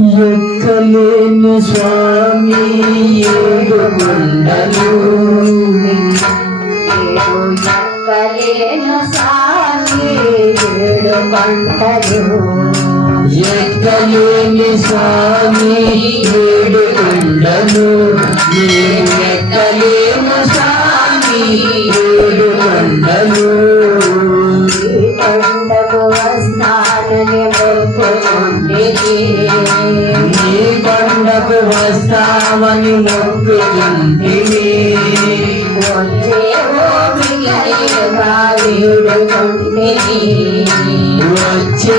ఎక్కలేని స్వామి ఏడు ఎక్కలేను స్వామి ఏడు పంటలు ఎక్కలేని స్వామి ఏడు కొండలు. ఎక్కలేను స్వామి ఏడు కొండకు వస్తామని మొక్కుకుంటివి వచ్చే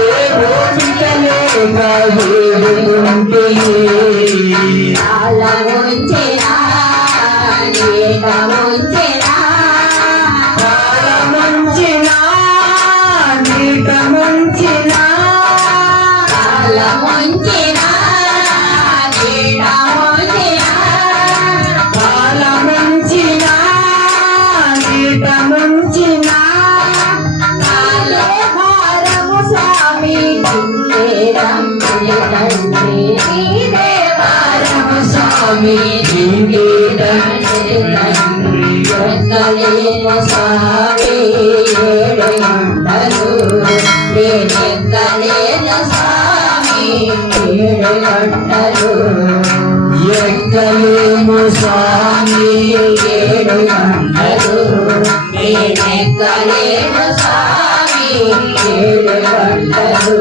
ఓపికలేగా వేడుకుంటే స్వామి నీకే తండ్రి తండ్రి ఎక్కలేను స్వామి ఏడు గంటలు నేనెక్కలేను స్వామి ఏడు గంటలు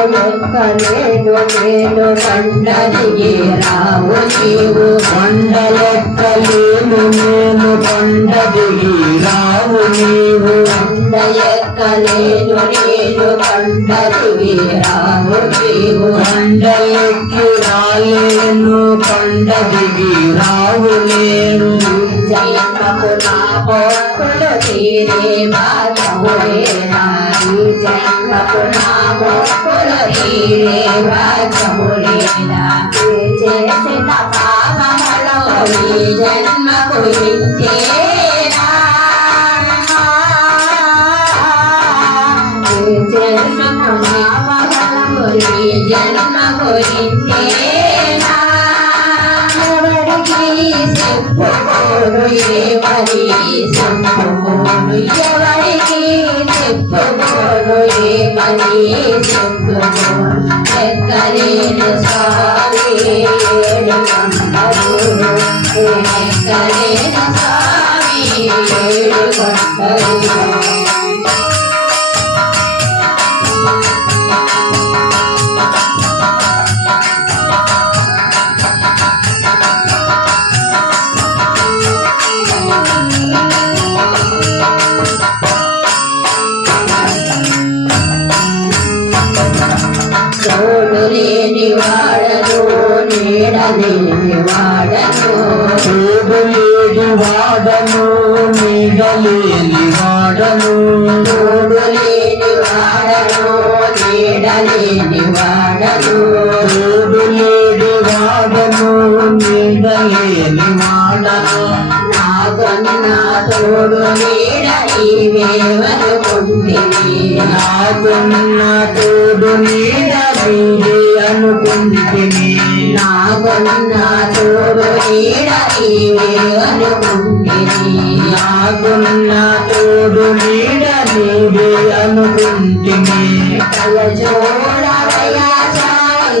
ఎక్కలేము నేను నేను గంటలు రావు నీవు ఏడు గంటలు కొండలెక్కలేను నేను కొండదిగి రావు నీవు కొండలెక్కలేము నేను కొండ దిగి రావు నేను కొండదిగి రావు నీవు కొండలెక్కి రాలేను కొండదిగి రావు నేను జన్మకు నా పొక్కులు తీరే బాధములేనా ఈ నా పోకులు తీరే చేసిన పాపములో ఈ జన్మకు ఇంతేనా ఈ జన్మకు ఈ జన్మకు ఇంతేనా చెప్పుకోడు ఏమని చెప్పుకోడు ఎవరికి చెప్పుకోడు ఏమని చెప్పుకోడు ఎక్కలేను స్వామి ఏడు కొండలు ఎక్కలేను స్వామి ఏడు వాడను నీడ లేని వాడను తోడులేని వాడను నీడలేని వాడను. తోడు లేని వాడను నీడ లేని వాడను. తోడులేని వాడను నీడలేని వాడను. నాకున్న తోడు నీడ నీవేమనుకుంటివి నాకున్న తోడు నీడ నీడే అనుకుంటిని. నాకున్న తోడు నీడ నీవేమనుకుంటివి తోడు చాయి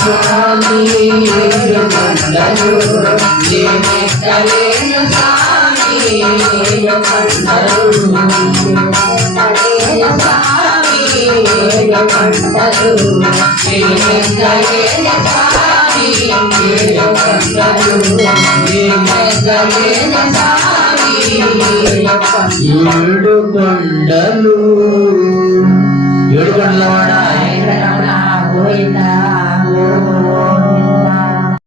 స్వామి ఏడు కొండలు వెంకటేశు స్వామి ఏడుకొండలు వెంకటేశు స్వామి ఏడుకొండలు వెంకటేశు స్వామి ఏడుకొండలు వెంకటేశు స్వామి ఏడుకొండలు ఏడు కొండలు ఏడు కొండలవాడ గోవిందా